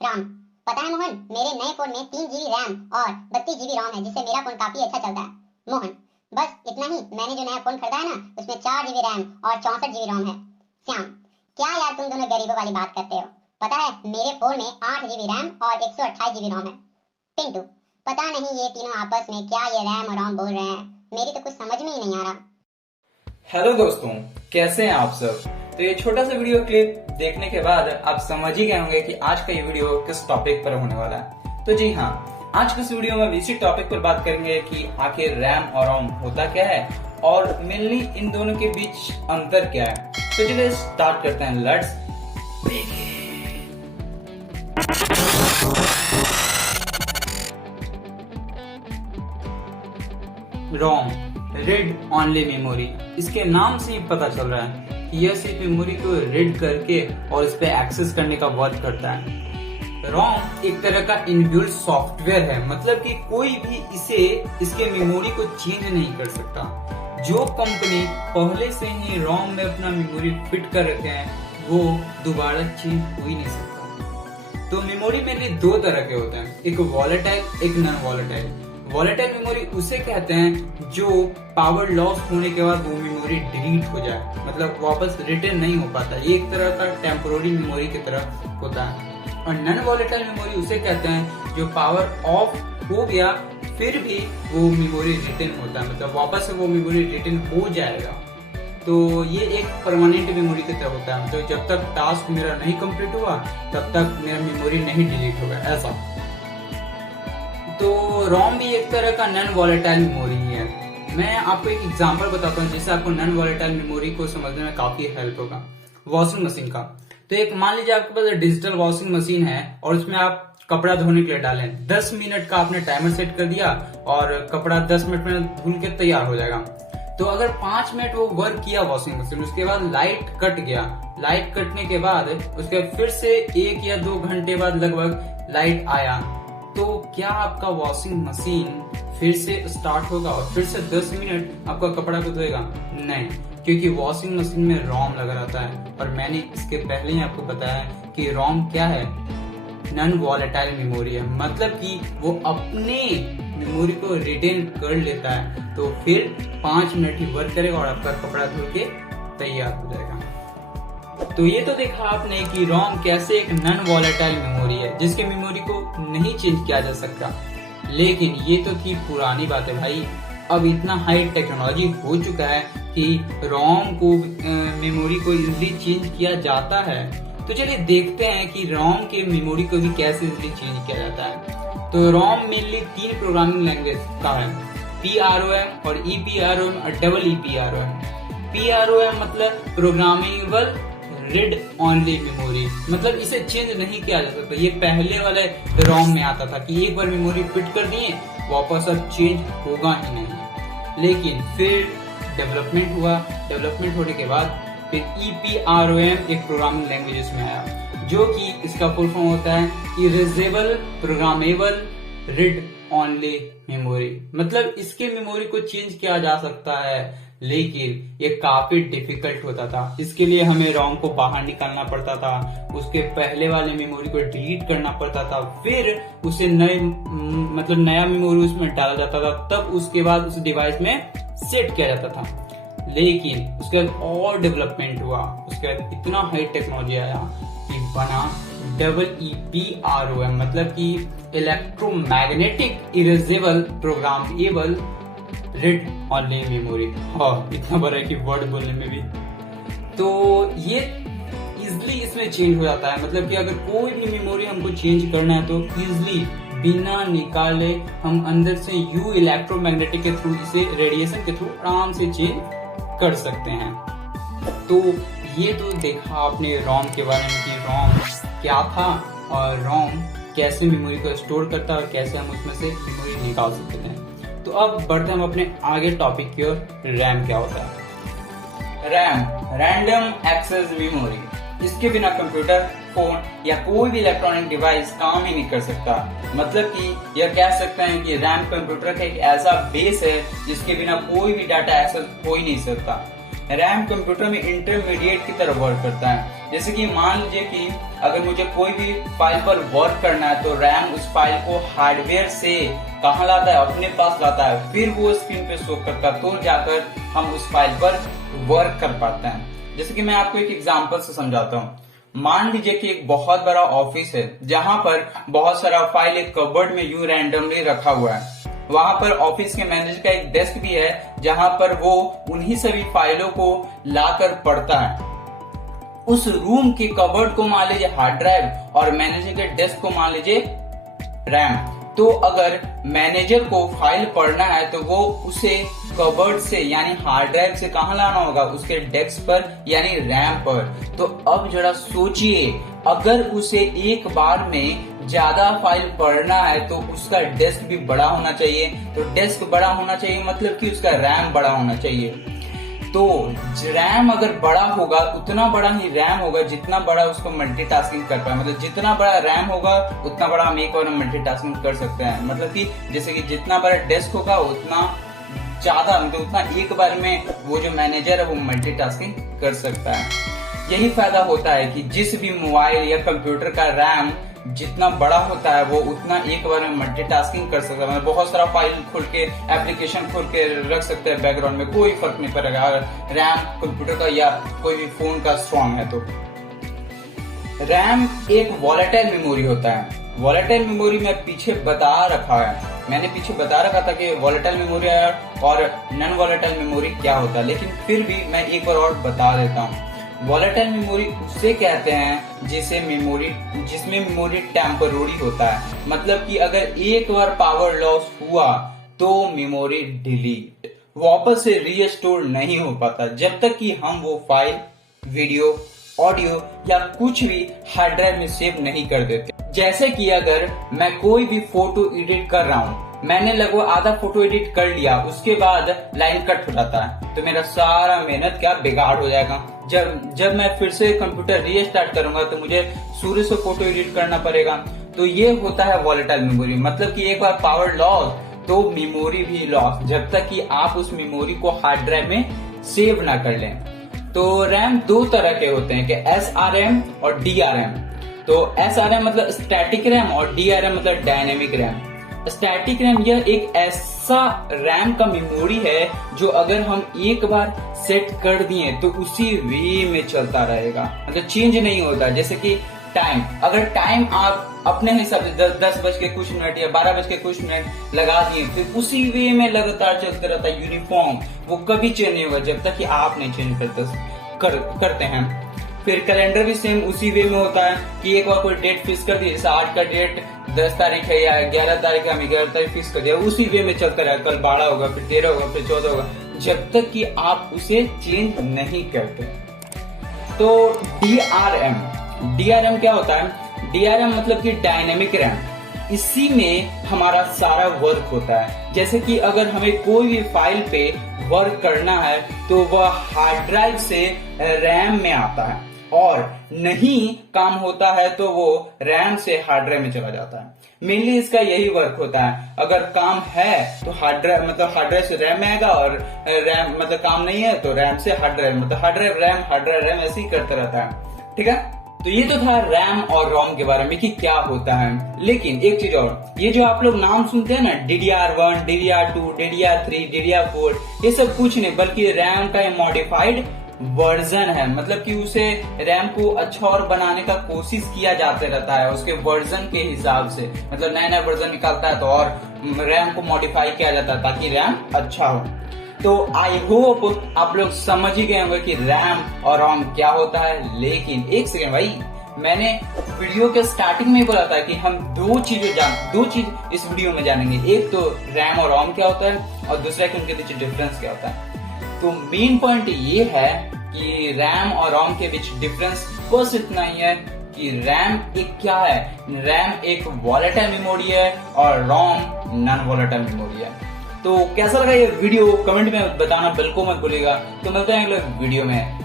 राम, पता है मोहन, मेरे नए फोन में 3 GB रैम और 32 GB रोम है, जिससे मेरा फोन काफी अच्छा चलता है। मोहन, बस इतना ही। मैंने जो नया फोन खरीदा है ना, उसमें 4 GB रैम और 64 GB रोम है। श्याम, क्या यार तुम दोनों गरीबों वाली बात करते हो। पता है मेरे फोन में 8 GB रैम और 128 GB रोम है। पिंटू, पता नहीं ये तीनों आपस में क्या ये रैम और रोम बोल रहे हैं, मेरी तो कुछ समझ में ही नहीं आ रहा। हेलो दोस्तों, कैसे हैं आप सब। तो ये छोटा सा वीडियो क्लिप देखने के बाद आप समझ ही गए होंगे कि आज का ये वीडियो किस टॉपिक पर होने वाला है। तो जी हाँ, आज के इस वीडियो में इसी टॉपिक पर बात करेंगे कि आखिर रैम और रोम होता क्या है और मेनली इन दोनों के बीच अंतर क्या है। तो चलिए स्टार्ट करते हैं। Let's ROM, read only memory. इसके नाम से ही पता चल रहा है कि यह सिर्फ मेमोरी को रीड करके और इस पे एक्सेस करने का वर्क करता है। रोम एक तरह का इनबिल्ट सॉफ्टवेयर है, मतलब कि कोई भी इसके मेमोरी को चेंज नहीं कर सकता। जो कंपनी पहले से ही रोम में अपना मेमोरी फिट कर रखे हैं वो दोबारा चेंज हो ही नहीं सकता। तो मेमोरी में भी दो तरह के होते हैं, एक वॉलेटाइल, एक नॉन वॉलेटाइल। वॉलेटाइल मेमोरी उसे कहते हैं जो पावर लॉस होने के बाद वो मेमोरी डिलीट हो जाए, मतलब वापस रिटर्न नहीं हो पाता। ये एक तरह का टेम्पोररी मेमोरी की तरह होता है। और नॉन वॉलेटाइल मेमोरी उसे कहते हैं जो पावर ऑफ हो गया फिर भी वो मेमोरी रिटर्न होता है, मतलब वापस से वो मेमोरी रिटर्न हो जाएगा। तो ये एक परमानेंट मेमोरी की तरह होता है, तो जब तक टास्क मेरा नहीं कंप्लीट हुआ तब तक मेरा मेमोरी नहीं डिलीट होगा, ऐसा। तो रोम भी एक तरह का नॉन वॉलेटाइल मेमोरी है। मैं आपको एक एग्जांपल बताता हूँ जिससे आपको नॉन वॉलेटाइल मेमोरी को समझने में काफी हेल्प होगा। वॉशिंग मशीन का, तो एक मान लीजिए आपके पास डिजिटल वॉशिंग मशीन है और उसमें आप कपड़ा धोने के लिए डालें। 10 मिनट का आपने टाइमर सेट कर दिया और कपड़ा 10 मिनट में धुल के तैयार हो जाएगा। तो अगर 5 मिनट वो वर्क किया वॉशिंग मशीन, उसके बाद लाइट कट गया, लाइट कटने के बाद उसके फिर से 1 या 2 घंटे बाद लगभग लाइट आया, तो क्या आपका वॉशिंग मशीन फिर से स्टार्ट होगा और फिर से 10 मिनट आपका कपड़ा को धोएगा? नहीं, क्योंकि वॉशिंग मशीन में रोम लगा रहता है। और मैंने इसके पहले ही आपको बताया कि रोम क्या है, नॉन वॉलेटाइल मेमोरी है, मतलब कि वो अपने मेमोरी को रिटेन कर लेता है। तो फिर 5 मिनट ही वर्क करेगा और आपका कपड़ा धो के तैयार हो जाएगा। तो ये तो देखा आपने कि रोम कैसे एक नॉन वॉलेटाइल मेमोरी है जिसके मेमोरी को नहीं चेंज किया जा सकता। लेकिन ये तो थी पुरानी बात है भाई, अब इतना हाई टेक्नोलॉजी हो चुका है कि रोम को मेमोरी को इजीली चेंज किया जाता है। तो चलिए देखते हैं कि रोम के मेमोरी को भी कैसे इजीली चेंज किया जाता है। तो रोम मेनली 3 प्रोग्रामिंग लैंग्वेज का है, PROM और EPROM और EEPROM। PROM मतलब प्रोग्रामेबल रीड ओनली मेमोरी, मतलब इसे चेंज नहीं किया जा सकता। ये पहले वाले रोम में आता था कि एक बार मेमोरी फिट कर दिए वापस अब चेंज होगा ही नहीं। लेकिन फिर डेवलपमेंट हुआ, डेवलपमेंट होने के बाद फिर EPROM एक प्रोग्रामिंग लैंग्वेज इसमें आया, जो कि इसका फुल फॉर्म होता है erasable programmable read only memory. मतलब इसके मेमोरी को चेंज किया जा सकता है लेकिन ये काफी डिफिकल्ट होता था। इसके लिए हमें रोम को बाहर निकालना पड़ता था, उसके पहले वाले मेमोरी को डिलीट करना पड़ता था, फिर उसे नया मेमोरी उसमें डाला जाता था, तब उसके बाद उस डिवाइस में सेट किया जाता था। लेकिन उसके बाद और डेवलपमेंट हुआ, उसके बाद इतना हाई टेक्नोलॉजी आया कि बना EEPROM, मतलब कि electromagnetic erasable programmable read only memory. हाँ, इतना बड़ा है कि वर्ड बोलने में भी। तो ये इजिली इसमें चेंज हो जाता है, मतलब कि अगर कोई भी मेमोरी हमको चेंज करना है तो इजिली बिना निकाले हम अंदर से यू इलेक्ट्रोमैग्नेटिक के थ्रू, इसे रेडिएशन के थ्रू आराम से चेंज कर सकते हैं। तो ये तो देखा आपने रोम के बारे में कि रोम क्या था और रोम कैसे मेमोरी को स्टोर करता है और कैसे हम उसमें से मेमोरी निकाल सकते हैं। तो अब बढ़ते हम अपने आगे टॉपिक की ओर। रैम क्या होता है? RAM, random access memory. इसके बिना कंप्यूटर, फोन या कोई भी इलेक्ट्रॉनिक डिवाइस काम ही नहीं कर सकता। मतलब कि यह कह सकते हैं कि रैम कंप्यूटर का एक ऐसा बेस है जिसके बिना कोई भी डाटा एक्सेस हो ही नहीं सकता। रैम कंप्यूटर में इंटरमीडिएट की तरह वर्क करता है। जैसे कि मान लीजिए कि अगर मुझे कोई भी फाइल पर वर्क करना है तो रैम उस फाइल को हार्डवेयर से कहाँ लाता है, अपने पास लाता है, फिर वो स्क्रीन पे शो करता है, तो जाकर हम उस फाइल पर वर्क कर पाते हैं। जैसे कि मैं आपको एक एग्जांपल से समझाता हूँ। मान लीजिए कि एक बहुत बड़ा ऑफिस है जहां पर बहुत सारा फाइल एक कबर्ड में यूं रैंडमली रखा हुआ है। वहां पर ऑफिस के मैनेजर का एक डेस्क भी है जहां पर वो उन्हीं सभी फाइलों को लाकर पढ़ता है। उस रूम के कबर्ड को मान लीजिए हार्ड ड्राइव और मैनेजर के डेस्क को मान लीजिए रैम। तो अगर मैनेजर को फाइल पढ़ना है तो वो उसे कबर्ड से यानी हार्ड ड्राइव से कहां लाना होगा, उसके डेस्क पर यानी रैम पर। तो अब जरा सोचिए, अगर उसे एक बार में ज्यादा फाइल पढ़ना है तो उसका डेस्क भी बड़ा होना चाहिए। तो डेस्क बड़ा होना चाहिए मतलब कि उसका रैम बड़ा होना चाहिए। तो रैम अगर बड़ा होगा उतना बड़ा ही रैम होगा जितना बड़ा उसको मल्टीटास्किंग कर पाए। मतलब जितना बड़ा रैम होगा उतना बड़ा हम एक बार मल्टीटास्किंग कर सकते हैं। मतलब कि जैसे कि जितना बड़ा डेस्क होगा उतना ज्यादा, मतलब उतना एक बार में वो जो मैनेजर है वो मल्टीटास्किंग कर सकता है। यही फायदा होता है कि जिस भी मोबाइल या कंप्यूटर का रैम जितना बड़ा होता है वो उतना एक बार में मल्टीटास्किंग कर सकता है। मतलब बहुत सारा फाइल खोल के, एप्लीकेशन खोल के रख सकते हैं बैकग्राउंड में, कोई फर्क नहीं पड़ेगा अगर रैम कंप्यूटर का या कोई भी फोन का स्ट्रॉन्ग है। तो रैम एक वॉलेटाइल मेमोरी होता है। वॉलेटाइल मेमोरी में पीछे बता रखा है, मैंने पीछे बता रखा था कि वॉलेटाइल मेमोरी और नॉन वॉलेटाइल मेमोरी क्या होता है, लेकिन फिर भी मैं एक बार और बता देता हूँ। वॉलेटाइल मेमोरी उसे कहते हैं जिसमें मेमोरी टेम्पररी होता है। मतलब कि अगर एक बार पावर लॉस हुआ तो मेमोरी डिलीट वापस से रीस्टोर नहीं हो पाता जब तक कि हम वो फाइल, वीडियो, ऑडियो या कुछ भी हार्ड ड्राइव में सेव नहीं कर देते। जैसे कि अगर मैं कोई भी फोटो एडिट कर रहा हूँ, मैंने लगभग आधा फोटो एडिट कर लिया, उसके बाद लाइन कट हो जाता है तो मेरा सारा मेहनत क्या बेकार हो जाएगा। जब मैं फिर से कंप्यूटर रीस्टार्ट करूंगा तो मुझे शुरू से फोटो एडिट करना पड़ेगा। तो ये होता है वॉलेटाइल मेमोरी। मतलब कि एक बार पावर लॉस तो मेमोरी भी लॉस, जब तक कि आप उस मेमोरी को हार्ड ड्राइव में सेव ना कर लें। तो रैम दो तरह के होते हैं कि SRM और DRM। तो SRM मतलब स्टैटिक रैम और DRM मतलब डायनेमिक रैम। स्टैटिक रैम यह एक ऐसा रैम का मेमोरी है जो अगर हम एक बार सेट कर दिए तो उसी वे में चलता रहेगा, मतलब चेंज नहीं होता। जैसे कि टाइम, अगर टाइम आप अपने हिसाब से 10 बज के कुछ मिनट या 12 बज के कुछ मिनट लगा दिए तो उसी वे में लगातार चलता रहता है, यूनिफॉर्म, वो कभी चेंज नहीं होगा जब तक कि आप नहीं चेंज करते हैं। फिर कैलेंडर भी सेम उसी वे में होता है कि एक बार कोई डेट फिक्स कर दी, जैसे आज का डेट 10 तारीख है या 11 तारीख है, हम 11 तारीख फिक्स कर दिया, उसी वे में चलता रहेगा। कल 12 होगा, फिर 13 होगा, फिर 14 होगा, जब तक कि आप उसे चेंज नहीं करते। तो DRM क्या होता है? DRM मतलब कि डायनेमिक रैम। इसी में हमारा सारा वर्क होता है। जैसे कि अगर हमें कोई भी फाइल पे वर्क करना है तो वह हार्ड ड्राइव से रैम में आता है, और नहीं काम होता है तो वो रैम से हार्ड ड्राइव में चला जाता है। मेनली इसका यही वर्क होता है। अगर काम है तो हार्ड ड्राइव से रैम में आएगा, और रैम मतलब काम नहीं है तो रैम से हार्ड ड्राइव, मतलब हार्ड ड्राइव रैम ऐसे ही करते रहता है। ठीक है, तो ये तो था रैम और रोम के बारे में कि क्या होता है। लेकिन एक चीज और, ये जो आप लोग नाम सुनते हैं ना, DDR1, DDR2, DDR3, DDR4, ये सब कुछ नहीं बल्कि रैम का मॉडिफाइड वर्जन है। मतलब कि उसे रैम को अच्छा और बनाने का कोशिश किया जाते रहता है उसके वर्जन के हिसाब से। मतलब नया वर्जन निकालता है तो और रैम को मॉडिफाई किया जाता है ताकि रैम अच्छा हो। तो आई होप आप लोग समझ ही गए होंगे कि रैम और रोम क्या होता है। लेकिन एक सेकंड भाई, मैंने वीडियो के स्टार्टिंग में बोला था कि हम दो चीज इस वीडियो में जानेंगे। एक तो रैम और रोम क्या होता है और दूसरा कि उनके बीच डिफरेंस क्या होता है। तो मेन पॉइंट ये है कि रैम और रोम के बीच डिफरेंस बस इतना ही है कि रैम एक क्या है, रैम एक वॉलेटाइल मेमोरी है और रोम नॉन वॉलेटाइल मेमोरी है। तो कैसा लगा ये वीडियो कमेंट में बताना बिल्कुल मत भूलिएगा। तो मिलते हैं अगले वीडियो में।